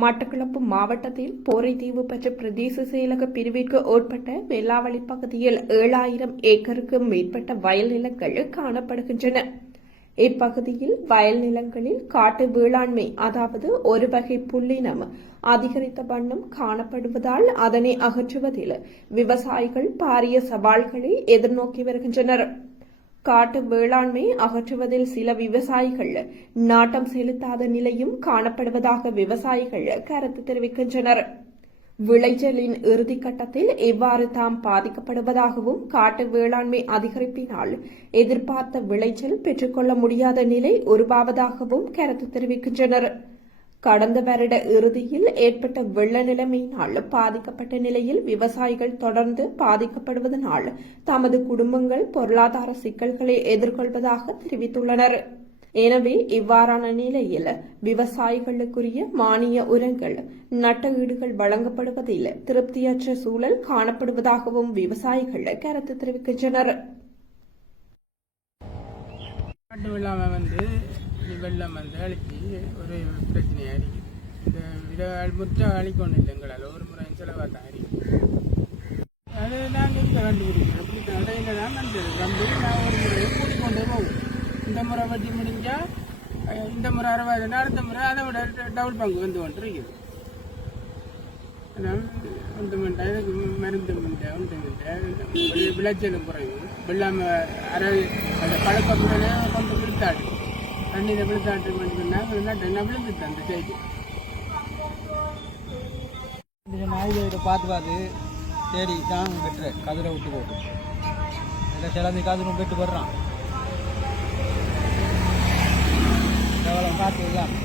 மட்டக்களப்பு மாவட்டத்தில் போரைதீவு பற்ற பிரதேச செயலக பிரிவிற்கு உட்பட்ட வெள்ளாவளி பகுதியில் 7000 ஏக்கருக்கு மேற்பட்ட வயல் நிலங்கள் காணப்படுகின்றன. இப்பகுதியில் வயல் நிலங்களில் காட்டு வேளாண்மை, அதாவது ஒரு வகை புல்லினம் அதிகரித்த வண்ணம் காணப்படுவதால் அதனை அகற்றுவதில் விவசாயிகள் பாரிய சவால்களை எதிர்நோக்கி வருகின்றனர். காட்டு வேளாண்மை அகற்றுவதில் சில விவசாயிகள் நாட்டம் செலுத்தாத நிலையும் காணப்படுவதாக விவசாயிகள் கருத்து தெரிவிக்கின்றனர். விளைச்சலின் இறுதிக்கட்டத்தில் இவ்வாறு தாம் பாதிக்கப்படுவதாகவும், காட்டு வேளாண்மை அதிகரிப்பினால் எதிர்பார்த்த விளைச்சல் பெற்றுக்கொள்ள முடியாத நிலை உருவாவதாகவும் கருத்து தெரிவிக்கின்றனர். கடந்த வருட இறுதியில் ஏற்பட்ட வெள்ள நிலைமையினால் பாதிக்கப்பட்ட நிலையில் விவசாயிகள் தொடர்ந்து பாதிக்கப்படுவதனால் தமது குடும்பங்கள் பொருளாதார சிக்கல்களை எதிர்கொள்வதாக தெரிவித்துள்ளனர். எனவே இவ்வாறான நிலையில் விவசாயிகளுக்குரிய மானிய உரங்கள், நட்ட ஈடுகள் வழங்கப்படுவதில் திருப்தியற்ற சூழல் காணப்படுவதாகவும் விவசாயிகள் கருத்து தெரிவிக்கின்றனர். வெள்ளம் வந்து அழிச்சு ஒரு பிரச்சனையாக இருக்குது. இதை முற்றம் அழிக்கணும் இல்லை, எங்களால் ஒரு முறை செலவாக தான் இருக்குது. அது நாங்கள் இப்போ கண்டுபிடிக்கிறோம். அப்படி இடையில தான் கண்டு நான் ஒரு முறை கூட்டிக்கொண்டே போவோம். இந்த முறை வட்டி முடிஞ்சால் இந்த முறை 60, அடுத்த முறை அதை விட டபுள் பங்கு வந்து கொண்டு இருக்குது. ஒன்று மின்ட்டா இதுக்கு மருந்து மின்ட்டா ஒன்று மின்ட்டா விளைச்சலும் குறைவு. வெள்ளாம அந்த பழக்கமுடனே கொண்டு விழுத்தாடு தண்ணியில் விழுத்தாட்டு மட்டும்னா விழுந்துட்டு அந்த ஸ்டேஜ் நாய் பார்த்து தேடி தான் வெட்டுற கதிரை விட்டு போட்டு இல்லை சிலந்தி கதிரும் வெட்டு போடுறான். எவ்வளோ காற்று இல்லாம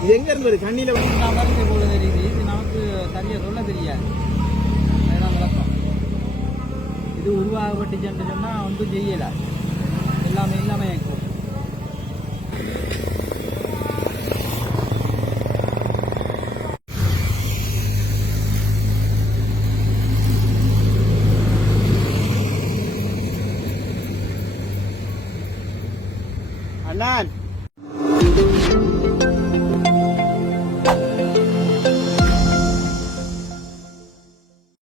இது எங்க இருந்து தண்ணியில நான் மருந்து போல தெரியுது. இது நமக்கு சரியா சொல்ல தெரியாது. அதுதான் விளக்கம். இது உருவாகப்பட்டுச்சுன்னு சொன்னா ஒன்றும் செய்யல, எல்லாமே இல்லாம இருக்கும். அண்ணா